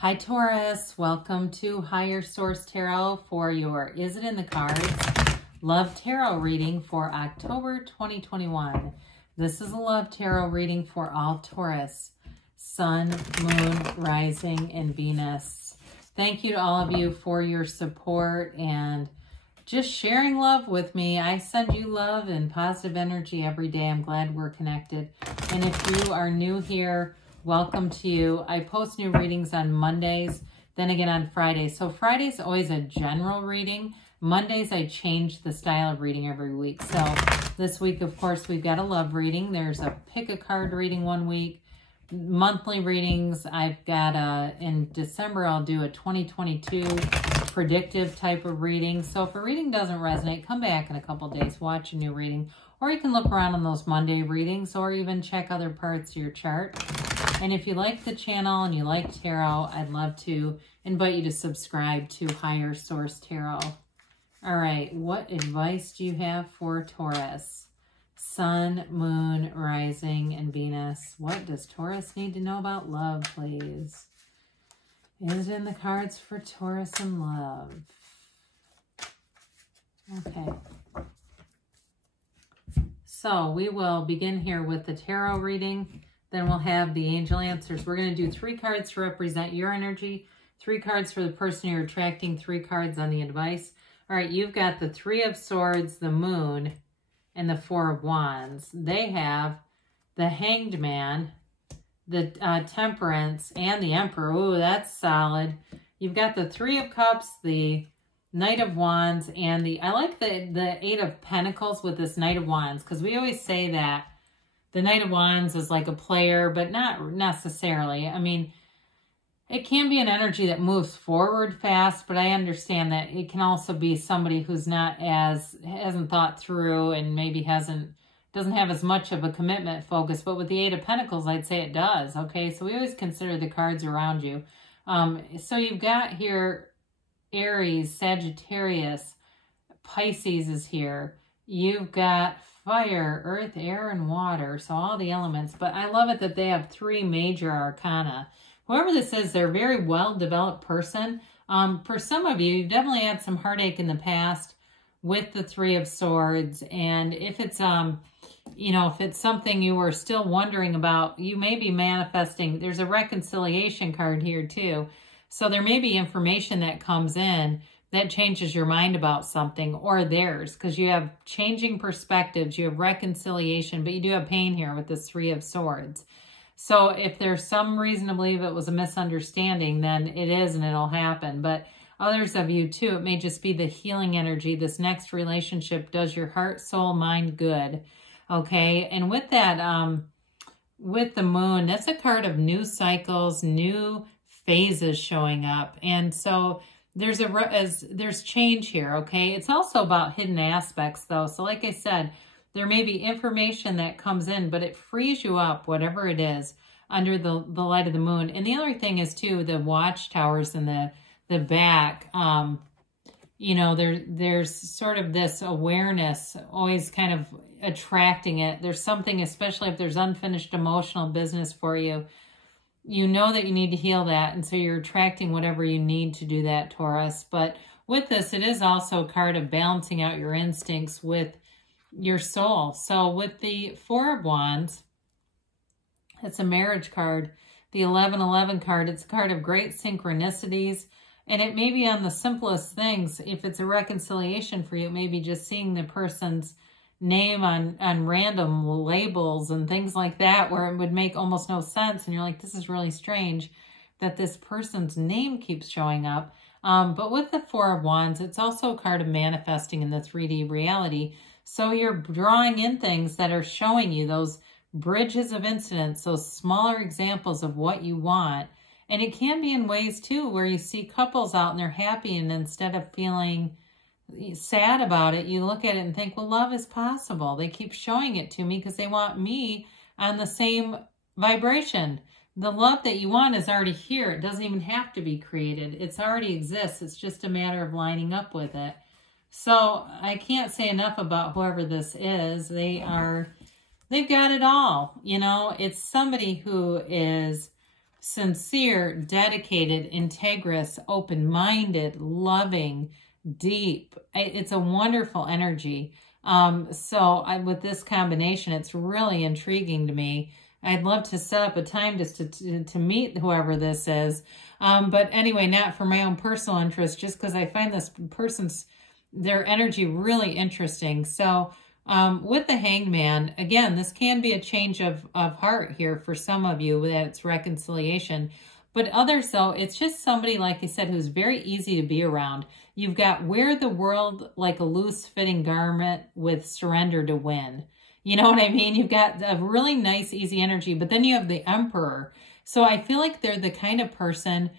Hi Taurus, welcome to Higher Source Tarot for your Is It in the Cards Love Tarot reading for October 2021. This is a Love Tarot reading for all Taurus, Sun, Moon, Rising, and Venus. Thank you to all of you for your support and just sharing love with me. I send you love and positive energy every day. I'm glad we're connected. And if you are new here, welcome to you. I post new readings on Mondays, then again on Fridays. So Friday's always a general reading. Mondays, I change the style of reading every week. So this week, of course, we've got a love reading. There's a pick a card reading one week. Monthly readings, I've got in December, I'll do a 2022 predictive type of reading. So if a reading doesn't resonate, come back in a couple days, watch a new reading. Or you can look around on those Monday readings or even check other parts of your chart. And if you like the channel and you like tarot, I'd love to invite you to subscribe to Higher Source Tarot. All right, what advice do you have for Taurus? Sun, Moon, Rising, and Venus. What does Taurus need to know about love, please? Is it in the cards for Taurus and love? Okay. So we will begin here with the tarot reading. Then we'll have the angel answers. We're going to do 3 cards to represent your energy, 3 cards for the person you're attracting, 3 cards on the advice. All right, you've got the 3 of Swords, the Moon, and the 4 of Wands. They have the Hanged Man, the Temperance, and the Emperor. Ooh, that's solid. You've got the 3 of Cups, the Knight of Wands, and I like the 8 of Pentacles with this Knight of Wands, because we always say that the Knight of Wands is like a player, but not necessarily. I mean, it can be an energy that moves forward fast, but I understand that it can also be somebody who's hasn't thought through and maybe doesn't have as much of a commitment focus. But with the 8 of Pentacles, I'd say it does. Okay, so we always consider the cards around you. So you've got here Aries, Sagittarius, Pisces is here. You've got fire, earth, air, and water. So all the elements. But I love it that they have 3 major arcana. Whoever this is, they're a very well-developed person. For some of you, you've definitely had some heartache in the past with the 3 of Swords. And if it's, if it's something you were still wondering about, you may be manifesting. There's a reconciliation card here too. So there may be information that comes in that changes your mind about something or theirs, because you have changing perspectives, you have reconciliation, but you do have pain here with this 3 of Swords. So if there's some reason to believe it was a misunderstanding, then it is and it'll happen. But others of you too, it may just be the healing energy. This next relationship does your heart, soul, mind good. Okay, and with that, with the Moon, that's a card of new cycles, new phases showing up. And so there's change here, okay? It's also about hidden aspects, though. So like I said, there may be information that comes in, but it frees you up, whatever it is, under the light of the moon. And the other thing is, too, the watchtowers in the back. There's sort of this awareness, always kind of attracting it. There's something, especially if there's unfinished emotional business for you, you know that you need to heal that, and so you're attracting whatever you need to do that, Taurus. But with this, it is also a card of balancing out your instincts with your soul. So with the 4 of Wands, it's a marriage card. The 1111 card, it's a card of great synchronicities, and it may be on the simplest things. If it's a reconciliation for you, it may be just seeing the person's name on random labels and things like that, where it would make almost no sense. And you're like, this is really strange that this person's name keeps showing up. But with the 4 of Wands, it's also a card of manifesting in the 3D reality. So you're drawing in things that are showing you those bridges of incidents, those smaller examples of what you want. And it can be in ways too, where you see couples out and they're happy, and instead of feeling sad about it, you look at it and think, well, love is possible. They keep showing it to me because they want me on the same vibration. The love that you want is already here. It doesn't even have to be created. It's already exists. It's just a matter of lining up with it. So I can't say enough about whoever this is. They've got it all. It's somebody who is sincere, dedicated, integrous, open-minded, loving, deep. It's a wonderful energy. With this combination, it's really intriguing to me. I'd love to set up a time just to meet whoever this is. But anyway, not for my own personal interest, just because I find this person's, their energy really interesting. So with the Hanged Man, again, this can be a change of heart here for some of you, that it's reconciliation. But others, though, it's just somebody, like I said, who's very easy to be around. You've got wear the world like a loose-fitting garment with surrender to win. You know what I mean? You've got a really nice, easy energy, but then you have the Emperor. So I feel like they're the kind of person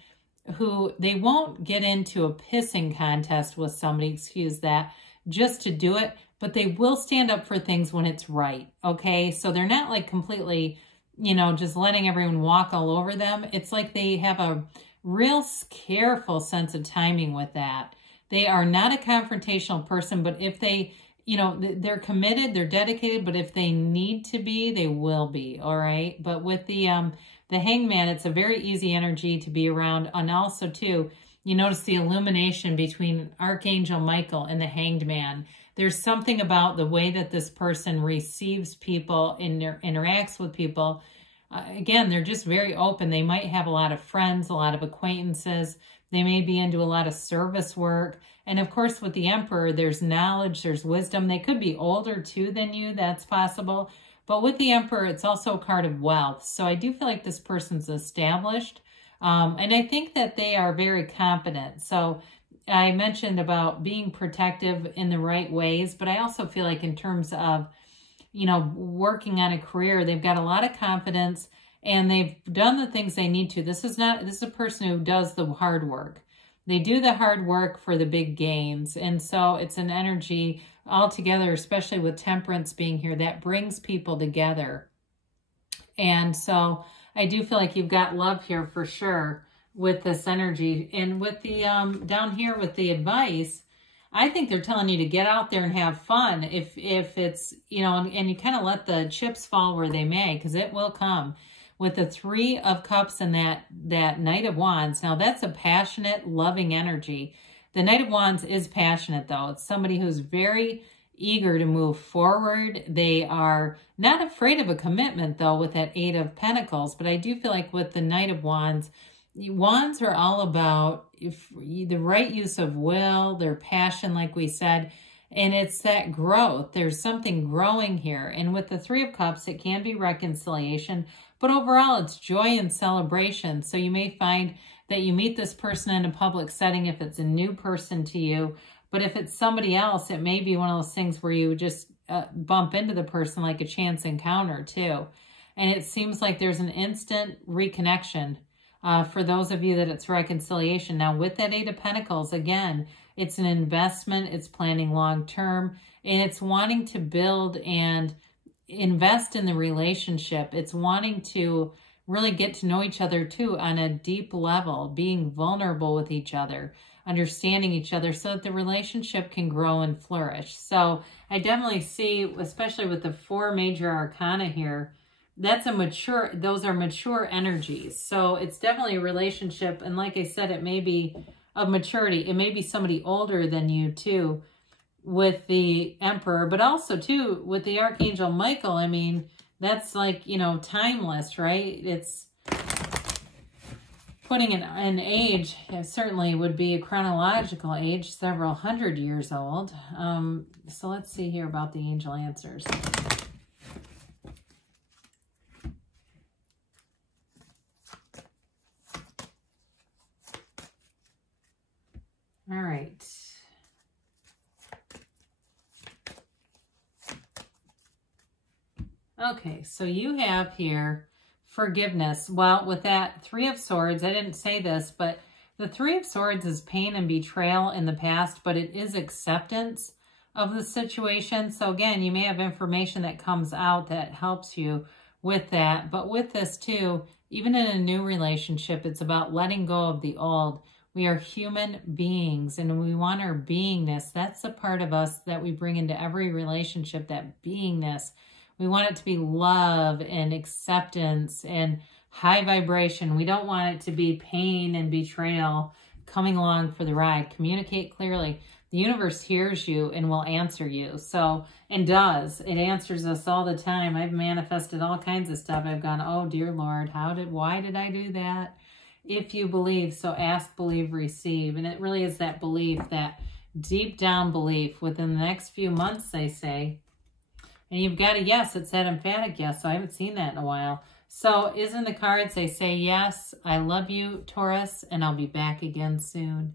who they won't get into a pissing contest with somebody, excuse that, just to do it, but they will stand up for things when it's right, okay? So they're not like completely, you know, just letting everyone walk all over them. It's like they have a real careful sense of timing with that. They are not a confrontational person, but if they, you know, they're committed, they're dedicated, but if they need to be, they will be, all right? But with the Hanged Man, it's a very easy energy to be around. And also, too, you notice the illumination between Archangel Michael and the Hanged Man. There's something about the way that this person receives people and interacts with people. Again, they're just very open. They might have a lot of friends, a lot of acquaintances. They may be into a lot of service work. And of course, with the Emperor, there's knowledge, there's wisdom. They could be older too than you. That's possible. But with the Emperor, it's also a card of wealth. So I do feel like this person's established. And I think that they are very competent. So I mentioned about being protective in the right ways, but I also feel like in terms of, you know, working on a career, they've got a lot of confidence and they've done the things they need to. This is a person who does the hard work. They do the hard work for the big gains. And so it's an energy altogether, especially with Temperance being here, that brings people together. And so I do feel like you've got love here for sure with this energy. And with the, down here with the advice, I think they're telling you to get out there and have fun. If it's, you know, and you kind of let the chips fall where they may, because it will come. With the Three of Cups and that Knight of Wands, now that's a passionate, loving energy. The Knight of Wands is passionate, though. It's somebody who's very eager to move forward. They are not afraid of a commitment, though, with that Eight of Pentacles. But I do feel like with the Knight of Wands, Wands are all about the right use of will, their passion, like we said, and it's that growth. There's something growing here. And with the Three of Cups, it can be reconciliation, but overall it's joy and celebration. So you may find that you meet this person in a public setting if it's a new person to you, but if it's somebody else, it may be one of those things where you just bump into the person like a chance encounter too. And it seems like there's an instant reconnection. For those of you that it's reconciliation. Now with that Eight of Pentacles, again, it's an investment, it's planning long-term, and it's wanting to build and invest in the relationship. It's wanting to really get to know each other too on a deep level, being vulnerable with each other, understanding each other so that the relationship can grow and flourish. So I definitely see, especially with the four major arcana here, that's a mature, those are mature energies. So it's definitely a relationship. And like I said, it may be of maturity. It may be somebody older than you too with the Emperor, but also too with the Archangel Michael. I mean, that's like, you know, timeless, right? It's putting an age, it certainly would be a chronological age, several hundred years old. So let's see here about the angel answers. All right. Okay, so you have here forgiveness. Well, with that Three of Swords, I didn't say this, but the Three of Swords is pain and betrayal in the past, but it is acceptance of the situation. So again, you may have information that comes out that helps you with that. But with this too, even in a new relationship, it's about letting go of the old. We are human beings and we want our beingness. That's the part of us that we bring into every relationship, that beingness. We want it to be love and acceptance and high vibration. We don't want it to be pain and betrayal coming along for the ride. Communicate clearly. The universe hears you and will answer you. So, and does. It answers us all the time. I've manifested all kinds of stuff. I've gone, oh dear Lord, why did I do that? If you believe, so ask, believe, receive. And it really is that belief, that deep down belief within the next few months, they say. And you've got a yes. It's that emphatic yes. So I haven't seen that in a while. So isn't the cards, they say, yes, I love you, Taurus, and I'll be back again soon.